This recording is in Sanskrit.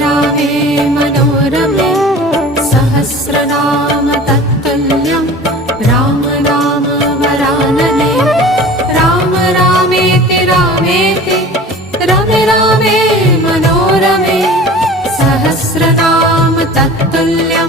रामे मनोरमे सहस्रनाम तत्तुल्यं राम नाम वरानने राम रामेति रामेति रमे रामे मनोरमे सहस्रनाम तत्तुल्यं